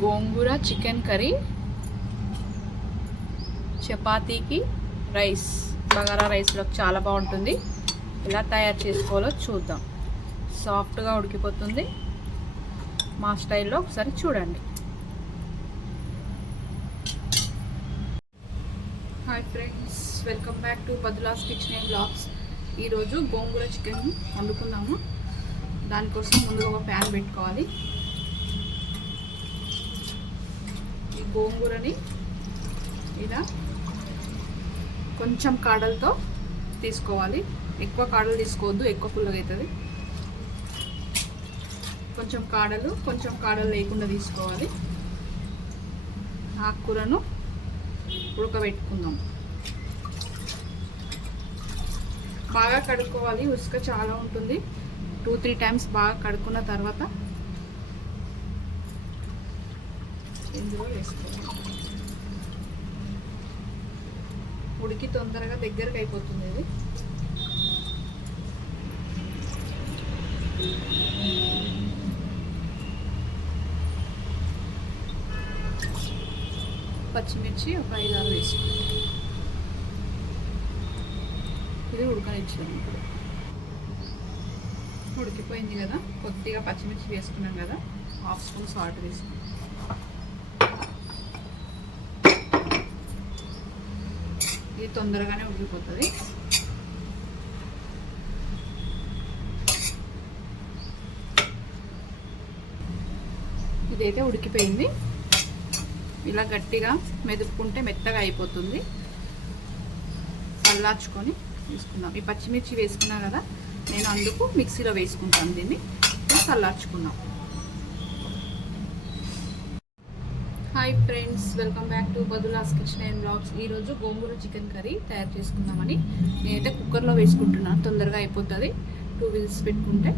గోంగూర chicken curry చపాతీకి rice bagara రైస్లో చాలా బాగుంటుంది. ఎలా తయారు చేసుకోవాలో చూద్దాం. సాఫ్ట్గా ఉడికిపోతుంది. మా స్టైల్లో ఒకసారి చూడండి. Hi friends welcome back to పదులాస్ kitchen and blogs. ఈరోజు గోంగూర చికెన్ వండుకుందాము దానికోసం ముందుగా ఒక ప్యాన్ పెట్టుకోవాలి. గోంగూరని ఇలా కొంచెం కాడలతో తీసుకోవాలి. ఎక్కువ కాడలు తీసుకోవద్దు ఎక్కువ పుల్లగా అవుతుంది కొంచెం కాడలు కొంచెం కాడలు లేకుండా తీసుకోవాలి. ఆకుకూరను ఉడకబెట్టుకుందాం. బాగా కడుక్కోవాలి. ఉసుక చాలా ఉంటుంది. టూ త్రీ టైమ్స్ బాగా కడుక్కున్న తర్వాత ఇందులో వేసుకోవాలి ఉడికి తొందరగా దగ్గరకు అయిపోతుంది ఇది. పచ్చిమిర్చి ఒక ఐదు ఆరు వేసుకోవాలి ఇది ఉడకనిచ్చాను ఇప్పుడు. ఉడికిపోయింది కదా కొద్దిగా పచ్చిమిర్చి వేసుకున్నాం కదా హాఫ్ స్పూన్ సాల్ట్ వేసుకున్నాం ఇది తొందరగానే ఉడికిపోతుంది. ఇదైతే ఉడికిపోయింది. ఇలా గట్టిగా మెదుపుకుంటే మెత్తగా అయిపోతుంది. చల్లార్చుకొని తీసుకుందాం. ఈ పచ్చిమిర్చి వేసుకున్నా కదా నేను అందుకు మిక్సీలో వేసుకుంటాను దీన్ని. చల్లార్చుకున్నాం. Hi friends welcome back to బదులాస్ kitchen and blogs ఈరోజు గోంగూర చికెన్ కర్రీ తయారు చేసుకుందామని నేనైతే కుక్కర్లో వేసుకుంటున్నాను తొందరగా అయిపోతుంది. టూ విల్స్ పెట్టుకుంటే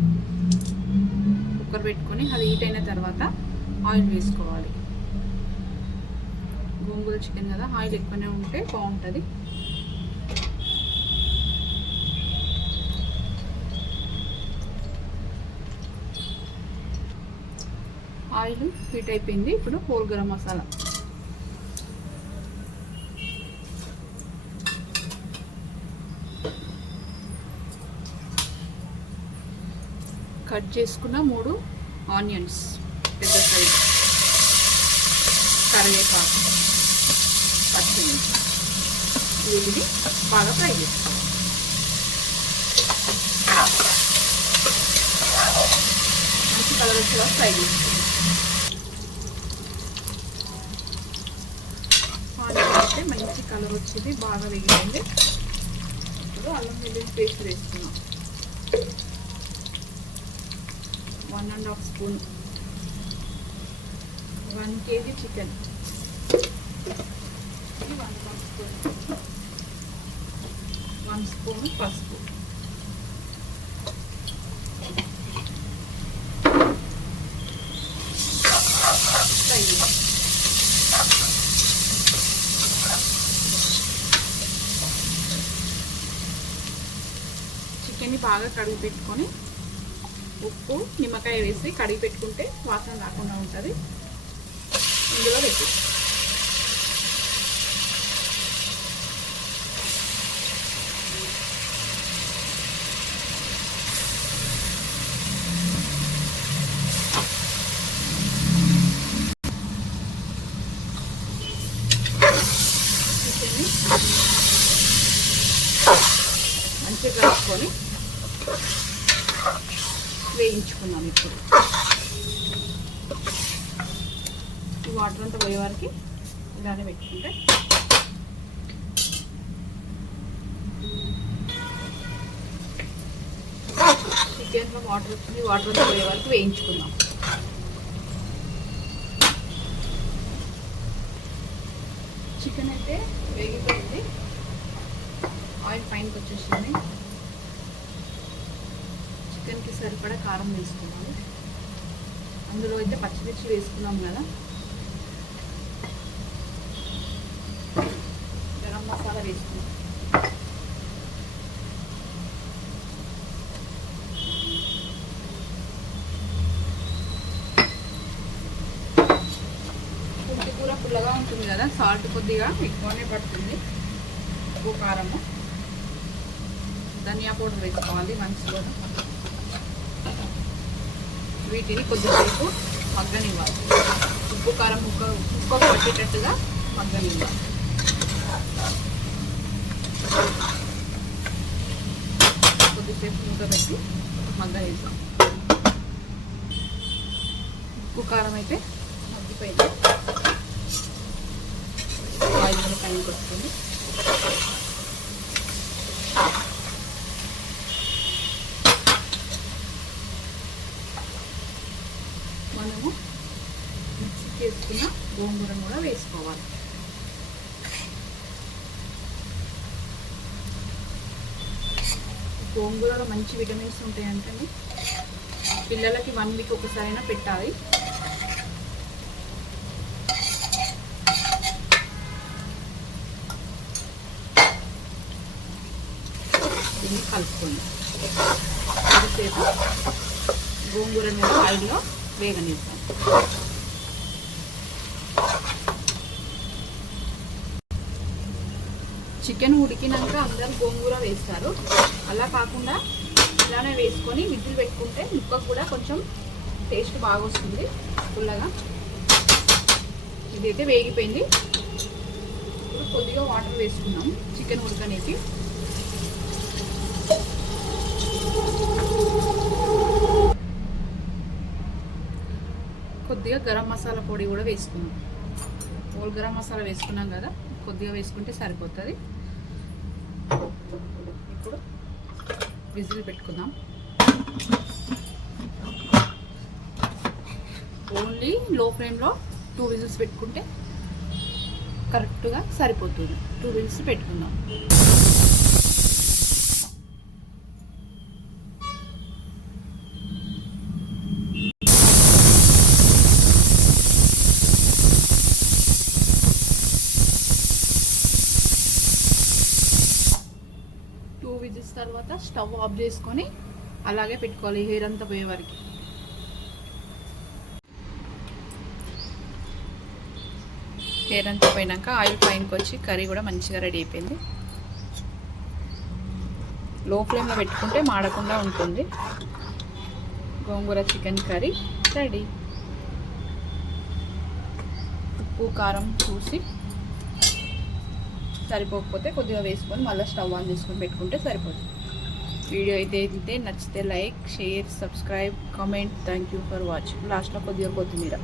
కుక్కర్ పెట్టుకొని అది హీట్ అయిన తర్వాత ఆయిల్ వేసుకోవాలి. గోంగూర చికెన్ కదా ఆయిల్ ఎక్కువనే ఉంటే బాగుంటుంది. ఆయిల్ హీట్ అయిపోయింది. ఇప్పుడు హోల్ గరం మసాలా. కట్ చేసుకున్న మూడు ఆనియన్స్ పెద్ద సైజ్. కరివేపాకు పచ్చిమిర్చి. వీటిని బాగా ఫ్రై చేసుకోవాలి. మంచి కలర్ వచ్చేలా ఫ్రై చేసుకోవాలి. అయితే మంచి కలర్ వచ్చింది బాగా వేగింది. ఇప్పుడు అల్లం వెల్లుల్లి పేస్ట్ వేసుకున్నాం one and half spoon. One KG chicken. One half spoon. One spoon పసుపు ఫ్రై చేయాలి. దీన్ని బాగా కడిగి పెట్టుకొని ఉప్పు నిమ్మకాయ వేసి కడిగి పెట్టుకుంటే వాసన రాకుండా ఉంటుంది. ఇందులో పెట్టి మంచిగా కలుపుకొని వేయించుకున్నాం ఇప్పుడు. ఈ వాటర్ అంతా పోయే వరకు ఇలానే పెట్టుకుంటే. చికెన్లో వాటర్ వచ్చింది వాటర్ అంతా పోయే వరకు వేయించుకుందాం. చికెన్ అయితే వేగిపోయింది. ఆయిల్ పైనకి వచ్చేసింది. చికెన్కి సరిపడా కారం వేసుకున్నాను. అందులో అయితే పచ్చిమిర్చి వేసుకున్నాం కదా. గరం మసాలా వేసుకున్నాం. పుల్లగా ఉంటుంది కదా సాల్ట్ కొద్దిగా ఎక్కువనే పడుతుంది. ఉప్పు కారము. ధనియా పౌడర్ వేసుకోవాలి మంచిగా. వీటిని కొద్దిసేపు మగ్గనివ్వాలి. ఉప్పు కారం ముక్క ఉప్పు పట్టేటట్టుగా మగ్గనివ్వాలి. కొద్దిసేపు మూత పెట్టి మగ్గనిద్దాం ఉప్పు కారం అయితే మగ్గిపోయింది. ఆయిల్ కూడా వస్తుంది కొట్టుకుంది మనము మిక్సీకి వేసుకున్న గోంగూరను కూడా వేసుకోవాలి గోంగూరలో మంచి విటమిన్స్ ఉంటాయంటే పిల్లలకి వన్ వీక్ ఒకసారైనా పెట్టాలి. దీన్ని కలుపుకోండి కొద్దిసేపు గోంగూరని మీద ఆయిల్లో వేగనిద్దాం చికెన్ ఉడికినాక అందరు గోంగూర వేస్తారు. అలా కాకుండా ఇలానే వేసుకొని విజిల్ పెట్టుకుంటే ముక్క కూడా కొంచెం టేస్ట్ బాగా వస్తుంది పుల్లగా. ఇదైతే వేగిపోయింది. ఇప్పుడు కొద్దిగా వాటర్ వేసుకున్నాం చికెన్ ఉడకనేసి కొద్దిగా గరం మసాలా పొడి కూడా వేసుకున్నాం ఓల్ గరం మసాలా వేసుకున్నాం కదా కొద్దిగా వేసుకుంటే సరిపోతుంది ఇప్పుడు విజిల్ పెట్టుకుందాం. ఓన్లీ లో ఫ్లేమ్లో టూ విజిల్స్ పెట్టుకుంటే కరెక్ట్గా సరిపోతుంది. టూ విజిల్స్ పెట్టుకుందాం. విజిల్స్ తర్వాత స్టవ్ ఆఫ్ చేసుకొని అలాగే పెట్టుకోవాలి హెయిర్ అంతా పోయే వరకు. హెయిర్ అంతా పోయినాక ఆయిల్ పైనకి వచ్చి కర్రీ కూడా మంచిగా రెడీ అయిపోయింది. లో ఫ్లేమ్లో పెట్టుకుంటే మాడకుండా ఉంటుంది. గోంగూర చికెన్ కర్రీ రెడీ. ఉప్పు కారం చూసి సరిపోకపోతే కొద్దిగా వేసుకొని మళ్ళీ స్టవ్ ఆన్ చేసుకొని పెట్టుకుంటే సరిపోతుంది. వీడియో అయితే అయితే నచ్చితే like share subscribe comment. Thank you for watching. లాస్ట్లో కొద్దిగా కొత్తిమీర.